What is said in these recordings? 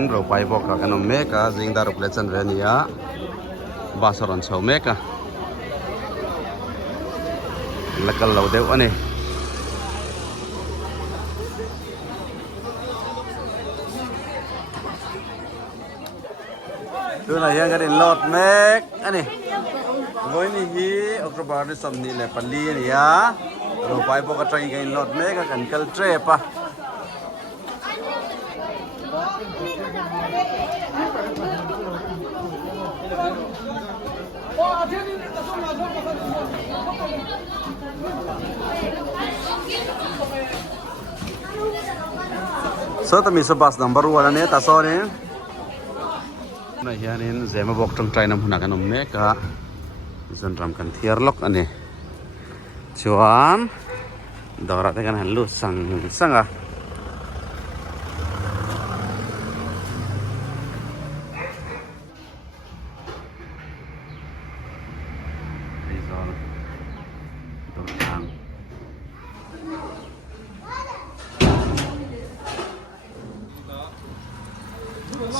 in ro pai bok ka kanom me ka jing daruk le chan ve nia basaron chho me ka lakal lo deu ani tu na yang garin lot mek ani goi ni hi oktober ni som ni le pali ni ya ro pai bok ka trai gain lot mek ka kan kal tre pa so tami so bus number 1 ane ta so ne na hianin zema bok tong trai nam huna kanom me ka zon ram kan thiar lok ane chuan dora te kan han lu sanga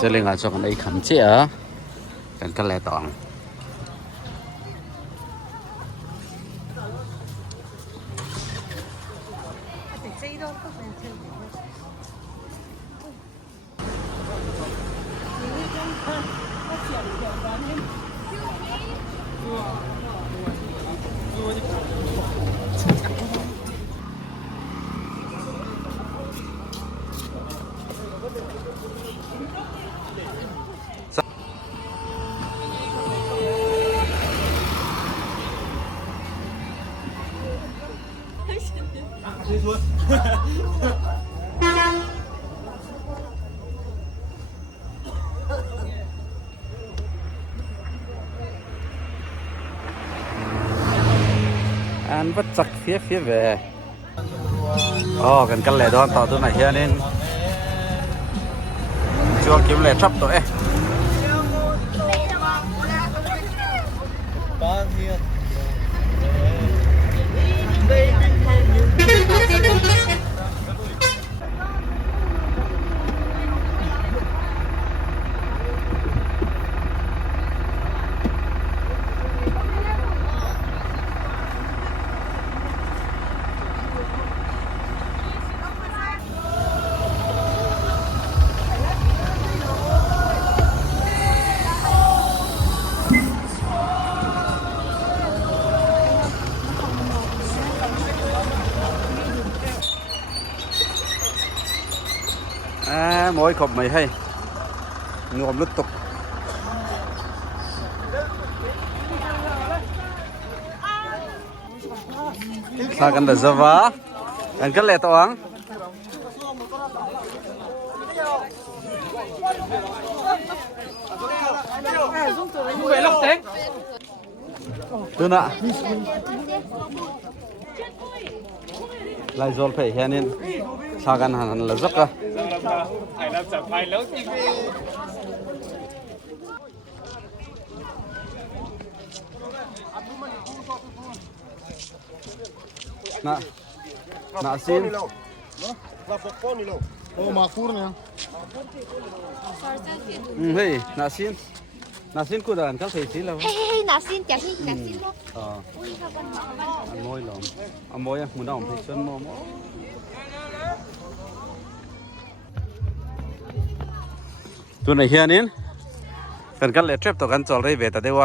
seling aja kan ai kham che a kan ka le tong ăn vắt chặt phía về gần căn lẻ đó tao tôi này here nên chưa kiếm lẻ trap rồi mỗi cọp mày hay ngồm lứt tục sao cần được giờ vả cần cất lẹ toang từ nạ lại rồi phải hẹn nên sao cần hẳn là rất à nạ xin hey nạ xin cô đàn các thầy xin là hey nạ xin chả xin luôn ăn môi lắm ăn môi muốn đồng thì xuân mồmตัวไหนเฮียนี่เป็นกันเลยทริปตัวกันจอดเลยเวทแต่เดียว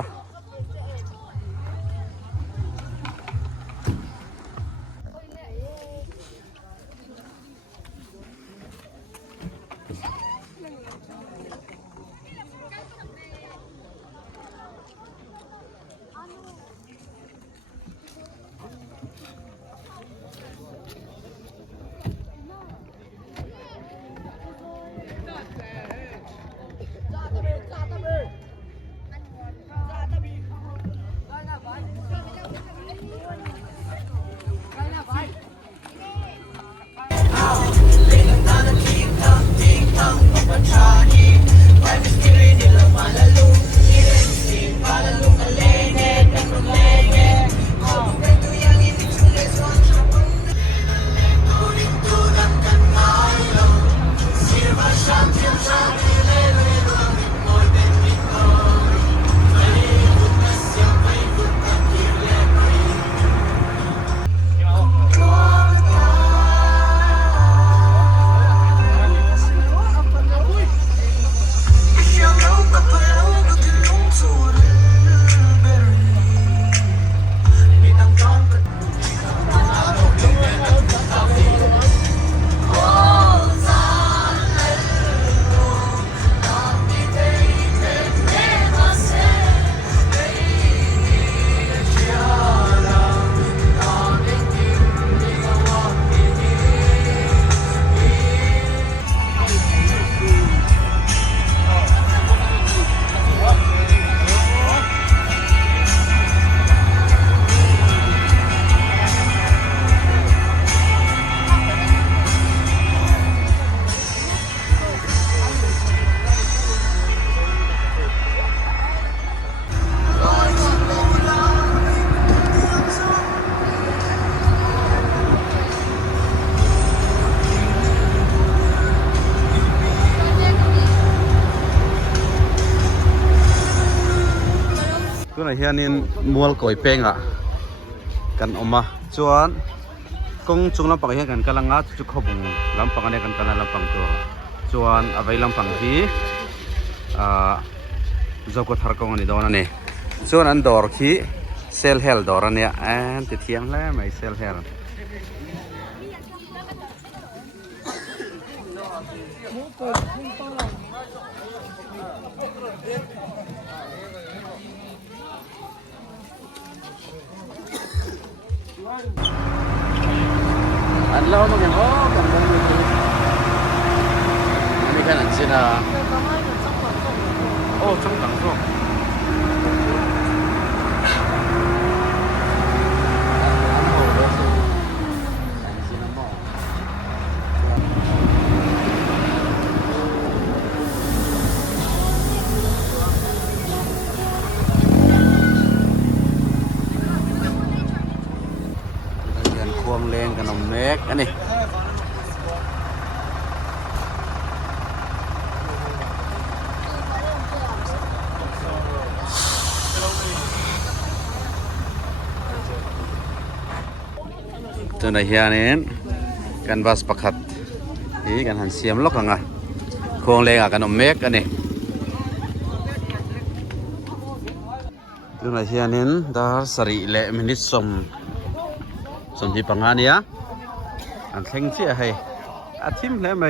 ตัวไหนเฮียนี่มัวก่อยเป้งอ่ะกันออกมาจวนกงจุงลำปังเฮียกันกำลังงัดจุกขบุงลำปังอันนี้กันกำลังลำปังตัวจวนเอาไว้ลำปังที่จกทาร์กงอันนี้โดนอันนี้จวนอันดอร์ขี้เซลเฮลดอร์อันนี้อันติดเทียงแล้วไม่เซลเฮลอันเรามากันโอ้กันเลยอันนี้กันอันสินะโอ้中港座ควงเลงกันนมเล็กอันนี้ตัวไหนเฮียนี่กันบาสปักขัดนี่กันหันเสียมล็อกกันอ่ะควงเลงกันนมเล็กอันนี้ตัวไหนเฮียนี่ดาสรีเละมินิสมที่ปังงานนี้อันเข่งเชี่ยให้อาทิมแล้วไหม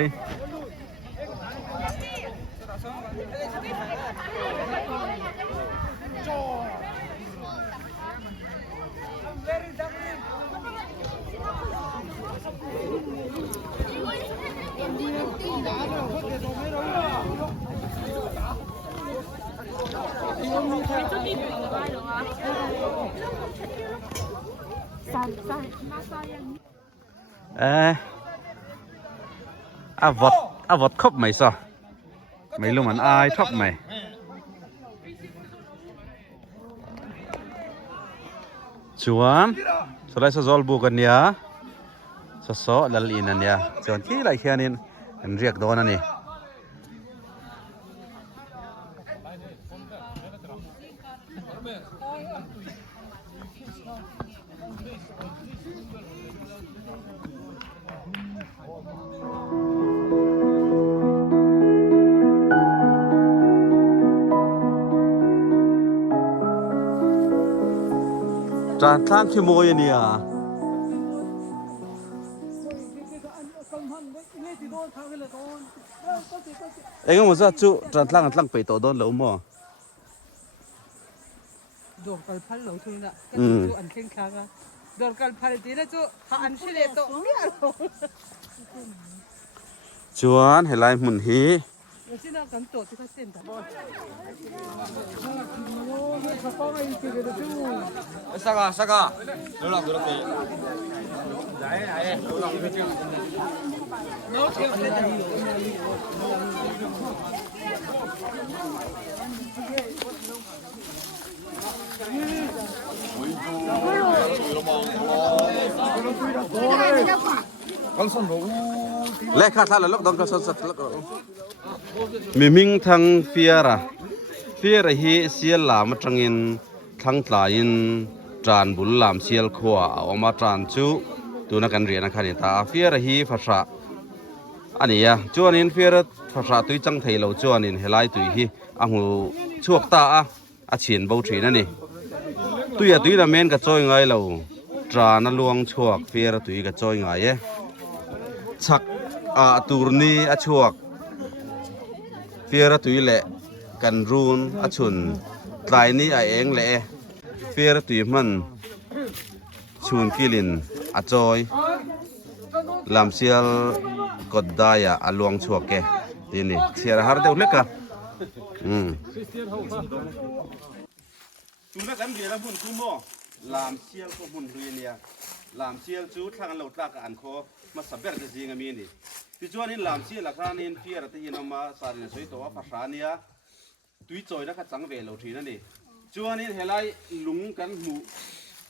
วอดครบไหมซะไม่รู้มันอายทบไหมชวนสุดท้ายจะจอลบุกันเนี่ยสอลลินนั่นเนี่ยส่วนที่ไรแค่นี้มันเรียกโดนนั่นนี่จานข้างขี้โมยเนี่ยเอ็งก็มาซะจุจานข้างอันตั้งไปต่อโดนแล้วมั้งโดนกันพันหลงทุนละก็จุอันเข่งค้างอ่ะโดนกันพันตีแล้วจุอันชิเลโตเนี่ยหรอชวนให้ลายหมุนฮีแล้วที่นั่งกันโตที่เขาเส้นแต่บอล사가 놀라 그렇게 나에 놀라 그렇게 lẽ khá là lúc đông cái sốt mình thằng phía hi xiên làm một trăng in thằng tlain tràn bún làm xiên khoa ở mà tràn chú tu nó cần riêng khai ta phía hi phát sa anh ấy chú anh phía phát sa tuy chẳng thấy lâu chú anh helai tuy hi anh hồ chuộc ta chiến bầu trí này tuy là men cái trôi ngay lâu tràn nó luang chuộc phía tuy cái trôi ngay ấy chắc turni chuộc phía tuy lệกันรูนอชุนไตรนี้ไอเองแหละเฟียร์ตุยมันชุนกิลินอจอยลำเชียลกดได้อะลวงชัวแกทีนี้เชียร์ฮาร์เดลเล็กอะตัวนักการเรียนหุ่นคุ้มบ่ลำเชียลก็หุ่นเรียนเนี่ยลำเชียลจูทางเราตากอันโคมาสับเบอร์จะจริงมีนี่ที่จวนนี้ลำเชียลหลักฐานนี้เฟียร์ที่ยินมาสารสวยตัวภาษาเนี่ยตุยจอยนักจังเวลทีนั่นเองจวนนี้เฮลัยลุงกันหู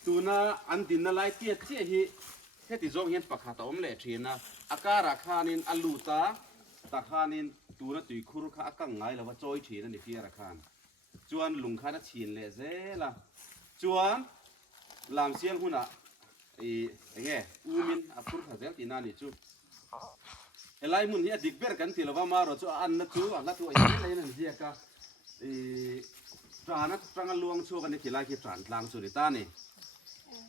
ตัวน่ะอันดินน่ะไล่เตี้ยเตี้ยฮีเฮติจงเห็นปากขาตอมเละทีน่ะอาการราคานี้อันลูตาตาคานี้ตัวน่ะตุยคุรุข้ากังไงแล้วว่าจอยทีนั่นเองที่ราคา จวนลุงข้านัดชินเลยเซ่ละจวนลามเสียงหุ่นอ่ะไอ้แง่อูมินอับคุรขัดเซลตีนานี่จูเอลัยมุนเฮียดิกเบอร์กันทีละว่ามาเราจูอันนัดจูอันนัดตัวไอ้อะไรนั่นเฮียกะตรานัดตรังลวงชัวกันในทีไรที่ตรานลางสุริตานี่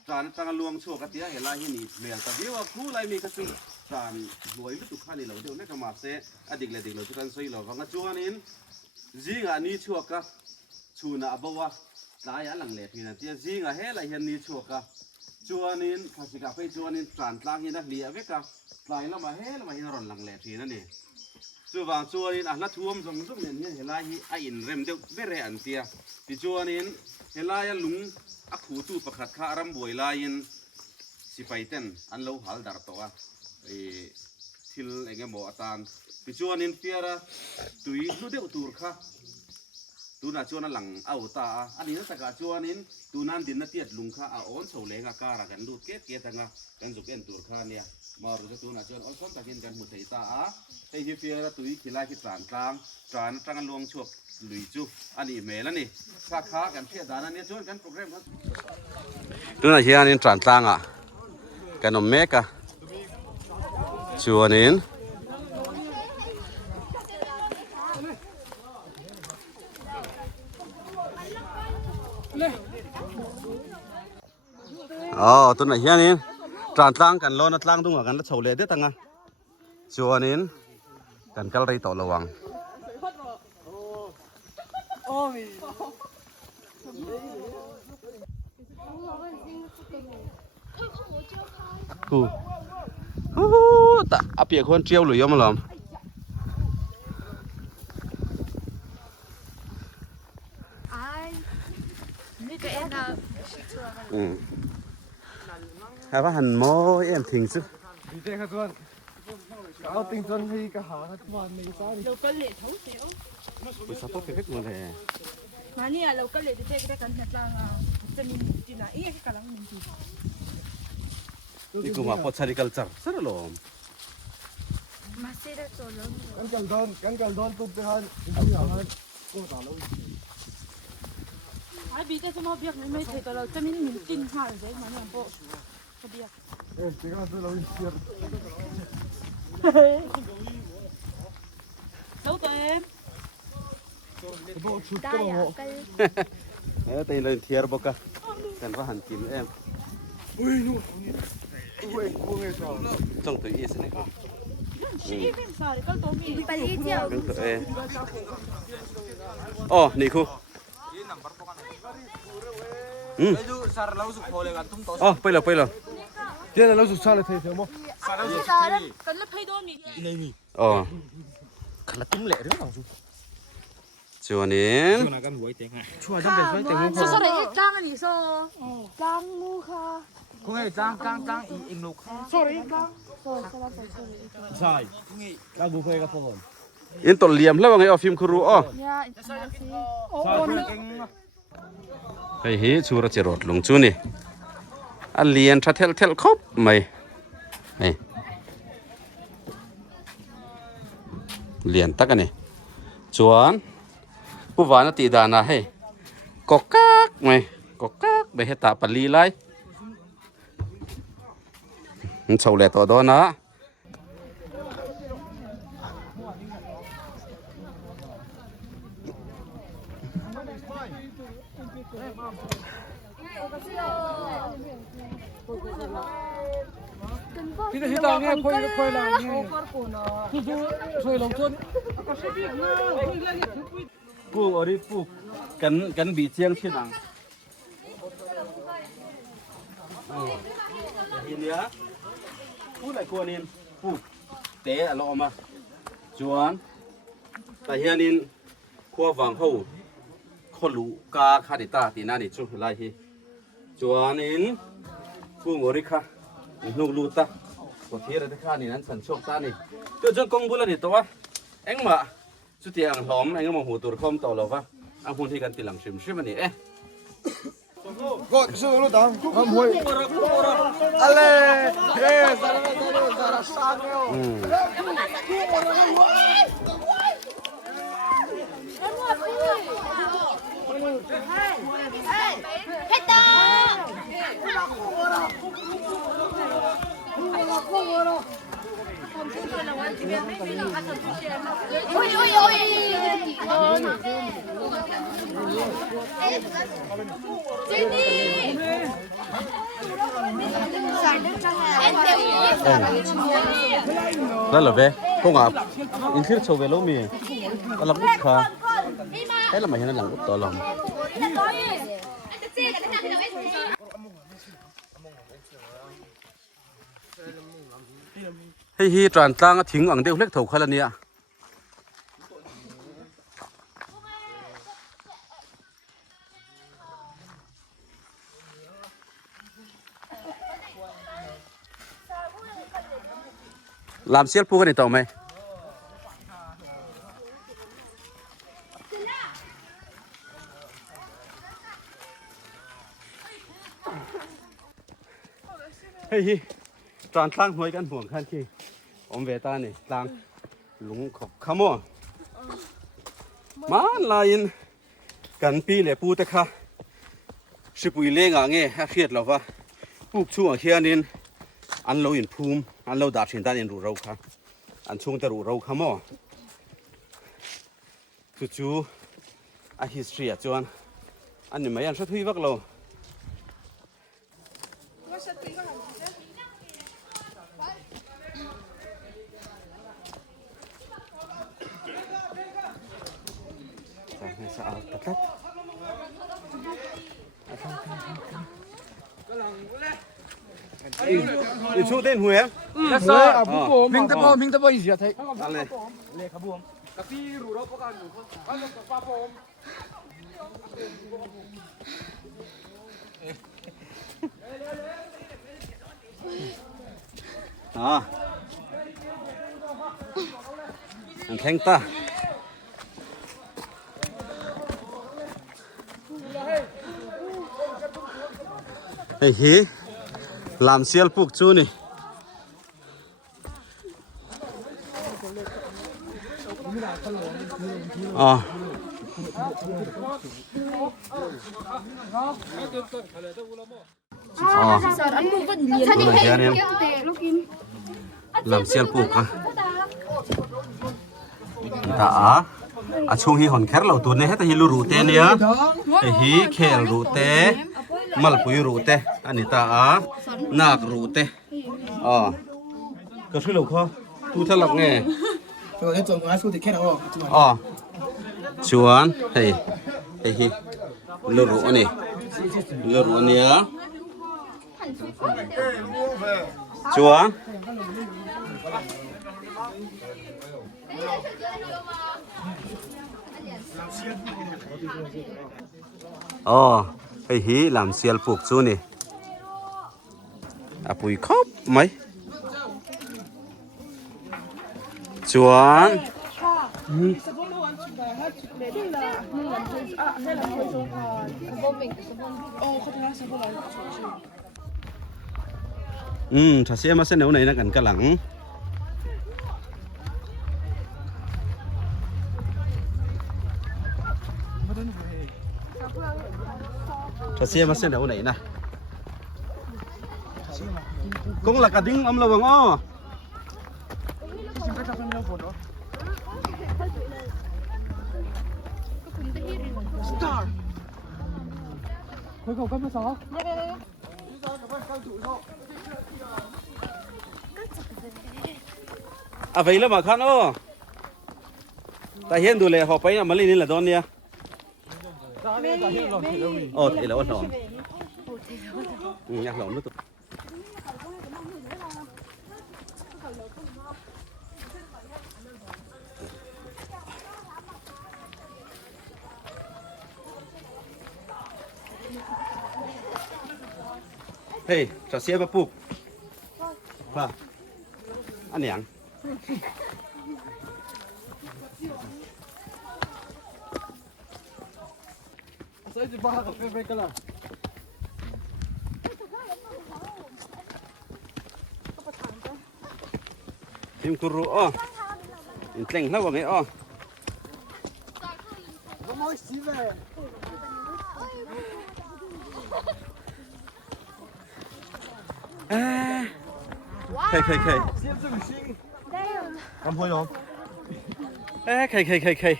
ตรานัดตรังลวงชัวกันที่เฮลัยที่นี่เลี้ยงแต่เดี๋ยวคู่ไรมีกระสุนตรานรวยไม่ตุกข้านี่เราเดี๋ยวนี่ก็มาเซ่อดีกเลยดิกเราจะกันซอยเราเพราะงั้นจวนนี้จีงอันนี้ชัวกะชูน่ะบ่ว่าตายอันหลังเล็ดนี่นะที่จีงอ่ะเฮลัยเห็นนี้ชัวกะจวนนี้ภาษีกับไปจวนนี้ตรานลางนี่นักเลี้ยเวกะตายแล้วมาเฮแล้วมาเห็นรอนหลังเล็ดนี่นั่นนี่ส่วนบางจวนนี้อ่ะนัดท่วมส่งส่งเนี่ยเฮลัยไอ้อินเริ่มเดี๋ยวเวรอันเตียที่จวนนี้เฮลัยลุงอักหูตู้ประคัดข้ารำบวยลายินสิไปเต้นอันเราหัลดาร์ตัวทิลเองก็บอกอาจารย์ที่จวนนี้เฟียร์ตุยดูเดี๋ยวตูร์ค่ะตูน่าจวนหลังเอาตาอันนี้นั่นแต่กับจวนนี้ตูนั่นดินนั่นเตียดลุงค่ะเอาอ้อนโซเลงอาการกันดูเกตเกตังกันจุกเอ็นตูร์ค่ะเนี่ยมารู้จักตูน่าจวนอ้อนซ้อมตะกินกันหมดใจตาไอ้เฟียร์ตุยขีไล่ขีตรานกลางตรานตั้งลวงช่วลุยจูอันนี้เมล่ะนี่ราคากันเพียดานั่นเนี่ยจวนกันโปรแกรมครับตูน่าเฮียนี่ตรานกลางกันนมเมกะจวนนี้อ๋อตัวไหนเฮียนี่ตรานตั้งกันล้อนัดตั้งตรงกันแล้วเฉาเลยเด็ดตั้งอ่ะชัวนี้กันกัลไรต่อระวังกูแต่อาเปียคนเจียวหรือยอมมาหรอนี่ก็เอ็นอ่ะให้ว่าหันโม่เอ็มทิ้งซึดีเจครับจวนเอาติงจนให้กระหาครับจวนในซ้ายเราก็เละทั้งเสียว ไปสต๊อกเพ็กหมดเลยมาเนี่ยเราก็เลยจะเจ๊ก็ได้กันนัดลางจะมีจีน่ะเอ๊ะกำลังมีจี นี่กูมาพอชาริกัลจัร์สระลมมาเสียตัวลงกันกันโดนตุ๊บไปหันอย่างนั้นกูตาลงไอ้บีเจ๊สมอเบียกไม่เทตัวเราจะมีหนึ่งจิ้นห้าเลยมันอย่างพวกเบียก这个是老一些。老对。ได้อะ ตีเลยเทียร์บอกกันว่าหันกินเอ็มอุ้ยนู่นอุ้ยจ้องตัวอีสนี่ก็ไปรีเจียวจ้องตัวอ๋อนี่คูอ๋อไปเลยเดี๋ยวเราสุดท้ายเลยเทมั้งกันแล้วไปโดนมีอ๋อขันละตุ้มเละหรือเปล่าจวนนี้ช่วยนักกันหัวเต็งฮะช่วยทำเป็นช่วยเต็งมุก说的一张啊你说张木卡คงไอ้张อีกลูกsorryใช่เราบุฟเฟ่กับผมอินตัวเหลี่ยมแล้วว่าไงเอาฟิล์มครูอ๋อไอ้เหี้ยชูระเจรดลงจูนี่อันเลียนทัดเทลครบไหมเลียนตักกันนี่จวนผู้วานตีดานาให้กอกกักไหมกอกกักไปให้ตาปลีไล่มันเฉาแหล่ตัวโดนนะที่ที่ตอนนี้คุยหลังนี่ช่วยลงทุนปูอริปูกันบีเชียงที่หนังอินเดียปูอะไรกัวนินปูเตะอะไรออกมาจวนแต่เฮียนินขั้ววังเขาคนรู้กาคาดิตาตีน่านี่จุดไรฮีจวนนินปูอริค่ะลูกลูตาตัวที่เราได้ข้านี่นั้นสันโชคตานี่เจ้าจงกงบุญละนี่ตัวเอ็งมาสุดที่อ่างหอมเอ็งก็มาหูตัวคอมต่อเราวะอ่างพูดที่กันตีหลังชิมชิมันนี่ก็สู้รู้ตังทำหวยอะไรเฮ้สารสาร แล้วเหรอเว้ยพวกอ่ะอินทิร์โชว์เวลมีอะไรก็ค่ะให้เรามาเห็นหลังตัวลมให้ฮีตรานตั้งทิ้งอังเดียวเล็กถูกขนาดนี้ลามเสียลปูกันอีกต่อไหมเฮ้ยตอนตั้งหวยกันห่วงขั้นที่อมเวตานี่ตั้งลุงขบขโมยมาลายินกันปีเหล่ปูตะค่ะสิปุยเล่งอ่ะเงี้ยเครียดหรอวะปุ๊บช่วงเฮียนินอันเราอินภูมิอันเราดาบสินตาอินรูเราค่ะอันช่วงตะรูเราขโมยจู่ๆอาฮิสเตรียจวนอันนี้ไม่ยันสักทีวักเราไม่สะอาดตัดอีชูเต้นหัวYes, sir. Ming tabo is yet. อะไรอันแข็งตาไอ้ฮีลามเซียลปุกจูนี่อ๋อลามเซียลปุกอ่ะตาอ่ะช่วงฮีหอนแคร์เราตัวนี้ให้ตาฮีลูรูเตเนี่ยไอ้ฮีเคลรูเตมัลปุยรูเตอันนี้ตานักรูเตอ๋อก็ช่วยเราเขาตู้ทะลักไงอ๋อชวนเฮ้ยเฮ้ยลูรูอันนี้ลูรูอันนี้ชวนอ๋อไอ้ฮีลำเสียลปลูกซูนี่อาปุยครบไหมชวนถ้าเสียมาเส้นแนวไหนนะกันกะหลังถ้าเสียมาเส้นแนวไหนนะกงหลักกระดิ่งอมระวังอ้อà vậy là mà khăn ô ta hiện đủ lệ họ phải mà lên là đón nha ô thì là ổn rồi nhắc lỏng nữa hey trà xe bắp buộc và ăn nhàng phim turu o in tleng hlau ngai o Khay Cầm thôi rồi. Khay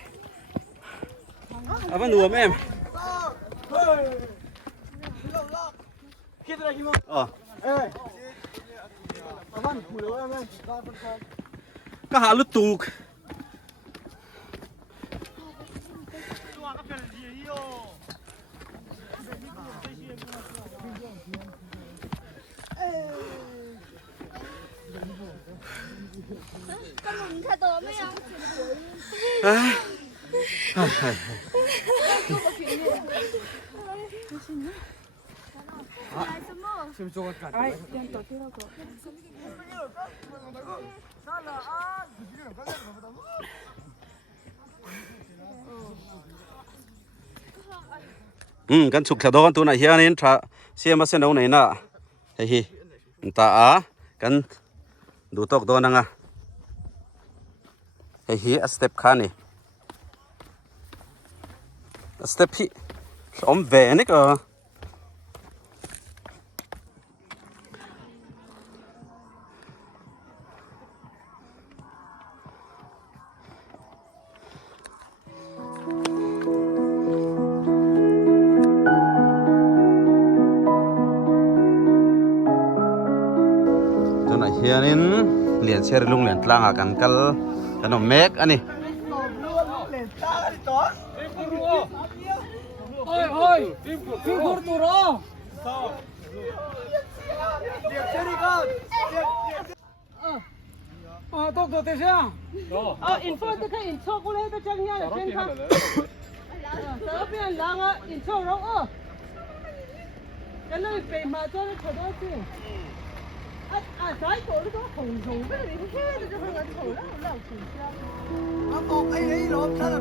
à vẫn đùa em cái hạ lút tụt kan chuk thado kan tu na hianin tha siam sen no nei na hi ta a kan du tok do nanga hi a step khani a step hi om ve ni ka hianin lian cher lung lian tlang a kan kal kanom mek ani ôi phim hút tù đó tóc đồ thế sao in front the in chocolate the chang here chen kha so bien lang a in cho ro cái này phải mà cho nó thật đó chứ trái cổ nó có hồng hồng cái này thế nó cho nó thổi nó làm thổi sao nó có ấy ấy nó sao là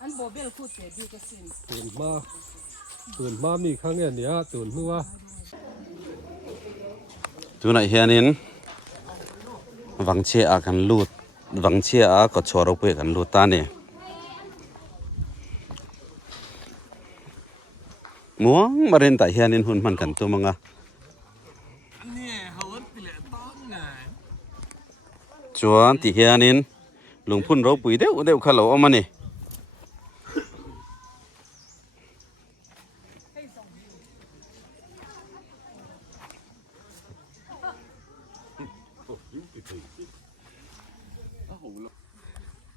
anh bỏ bên khu để đi cái xin Tuần ma mi khang nghe nhá tuần mưa. Tu này hianin vắng chia à kan lut vắng chia à có chua rau pe kan lut ta nè muang marin ta hianin hun man kan tu manga chuan ti hianin lungphun ro pui deuh deuh khalo omani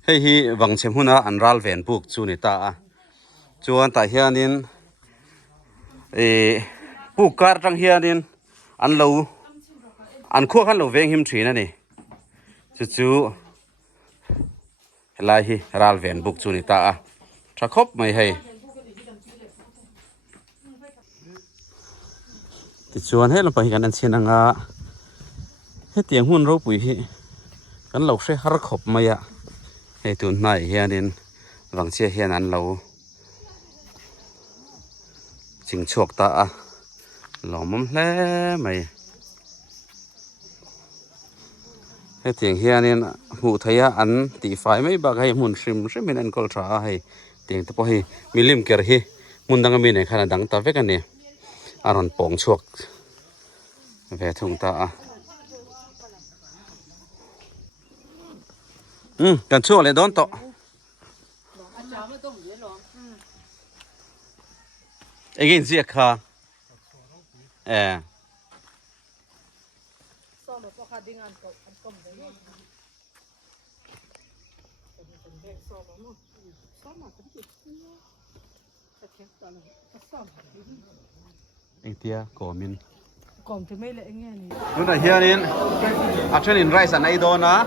hei hi wang chem huna an ral ven buk chu ni ta a chuan ta hianin buk kar tang hianin an khuak an lo veng him thina ni chu helai hi ral ven buk chu ni ta a tha khop mai hei ti chuan he lampai kan an chinanga he tiang hun ro pui hi kan lo hre har khop mai a hei tu nai hianin wang chia hian an lo ching chuak ta a lomom hle mai hei tiang hianin hmu theia an ti fai mai bak hei mun hrim hrimin an kol tha a hei tiang te pawh hi milim ker hi mun dang mi nei khana dang ta vek ani aron pawng chuak ve thung ta a กันชั่วเลยโดนโตะ อาจารย์ไม่ต้องเรียนหรอก ไอ้กินเสียค่ะเออ ซ้อมแบบพอขาดงานก็อันก้มได้เนาะเป็นเด็กซ้อมมาเนาะซ้อมมาเป็นจิตแต่แค่ตอนนั้นก็ซ้อม ไอ้เตี้ยก่อมิน ก่อนจะไม่เละง่ายนี่ นู่นน่ะเฮียนินอัดเทรนินไรสันไอโดนนะ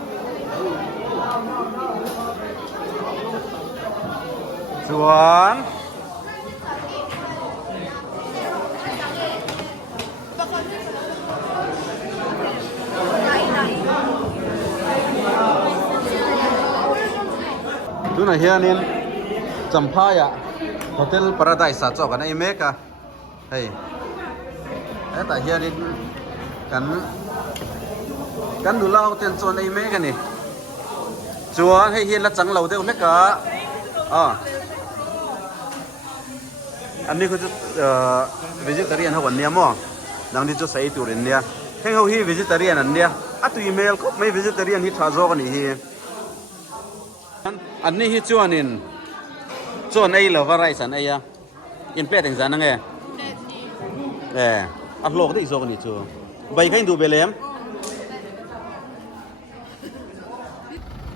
ส่วนนู่นน่ะเฮียนินจำพายะโฮเทลพาราไดซ์จอกันไอเมกะเฮ้ยแต่เฮียนินกันดูเล่าเตียนโซนไอเมกันนี่ชัวให้เฮียนละจังเราเดียวเล็กกะอันนี้คือจุดvegetarian เขาวันนี้มั้งดังที่จุดใส่ตัวเรนเนี่ยให้เขาฮี vegetarian อันเดียตัวอีเมลก็ไม่ vegetarian ที่ทาโซกันนี่ฮีอันนี้ฮีจวนนินจวนไอเหล่าอะไรสันไอ้ยะอินเพลถึงสันนั่งไงอัดโลกได้อีกโซกันนี่ชัวใบขึ้นดูเบลเลม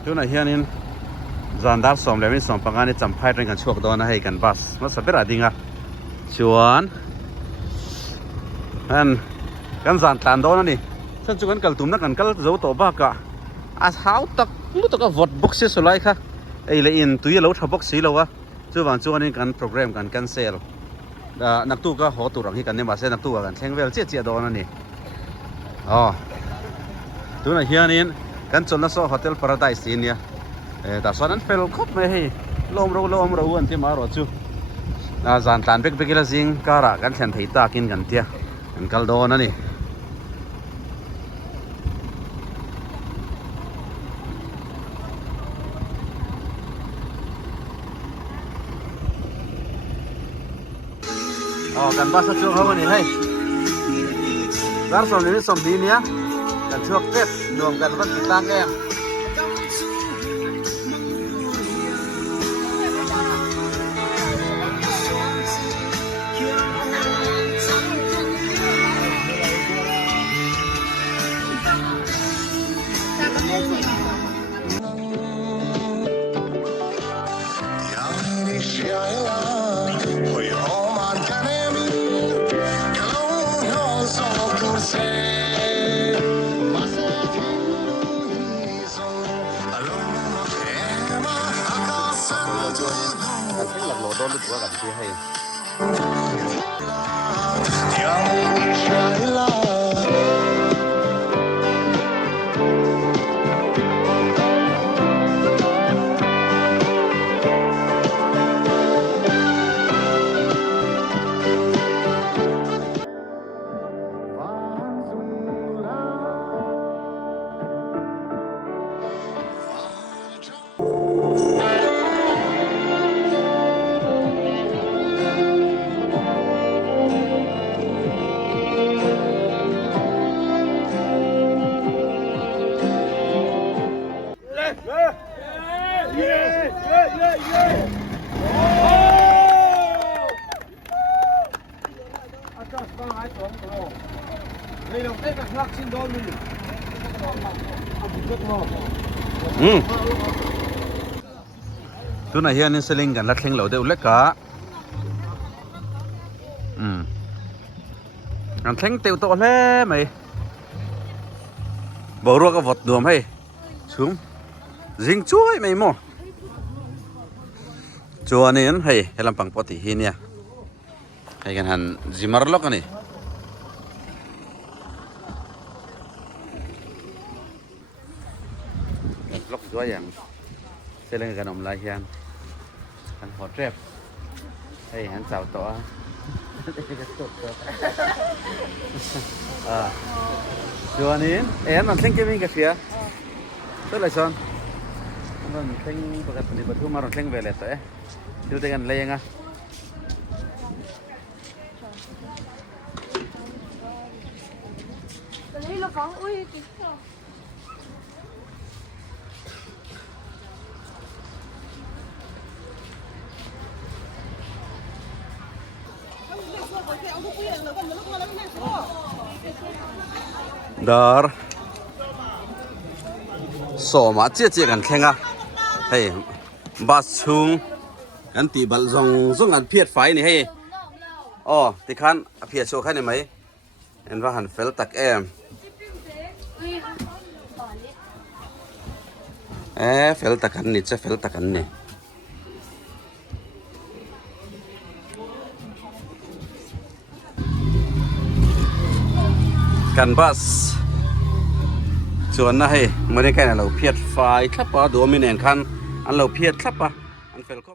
ช่วงไหนเฮียนินจานดาร์สอมเลยไม่สอมปังงานนี่จำพายเรื่องกันช่วงโดนนะให้กันบัสมาสับเปล่าดิ้งอ่ะชวนกันจานตันโดนนี่ฉันจุกันกัลตุ่มนักกันกัลจะเอาตัวบ้ากะหาวตักรู้ตักวอดบ็อกซ์สลายค่ะไอ้เลยอินตุยเราทับบ็อกซ์แล้ววะช่วงนี้กันโปรแกรมกันแคนเซิลนักตู้ก็หอตัวรังที่กันเนี่ยมาเส้นนักตู้กันแข่งเวลเจี๊ยโดนนี่ตัวไหนเฮียนินกันจนแล้วโซ่โฮเทลพาราไดซ์เนี่ยแต่ส่วนนั้นเฟลครบไม่ให้ลมเราอันที่มารอจูจานตันเบกละซิงการะกันแข่งไทยตากินกันเตี้ยกันกัลโดนั่นนี่กันบ้าสักช่วงเขาวันนี้ให้ร้านสมนี้สมดีเนี่ยกันช่วงเพ็ดรวมกันวันติดตั้งแอมหลักโหลดโดนลุกว่ากันที่ให้ตัวไหนเฮียนี่สลิงกันลัดเข่งเหล่าเดียวเล็กกะอันเข่งเตียวโตเล่ไหมบอกรัวก็วดดวมให้ชุ่มจิงช่วยไหมโมจัวนี่ให้ลำปังปฏิหินเนี่ยให้กันหันจิมารล็อกกันนี่ล็อกตัวอย่างเส้นเรื่องขนมลายเฮียนหันหัวเจ็บให้หันสาวตัวจัวนี่มันเส้นเกมิ่งกันเสียตัวอะไรซ้อนมันเส้นปกติประตูมาเส้นเวลาตัวดูแต่กันเลยยังไง dar so ma che kan thenga hei bas chung an ti bal zong an phiat fai ni hei ti khan a phiat so khan ni mai en va han fel tak em fel tak kan ni che fel tak kan niกันบัสส่วนนะเฮ้ไม่ได้แค่เราเพียดไฟคลับปะดูมีแหน่งคันอันเราเพียดคลับปะอันเฟลก็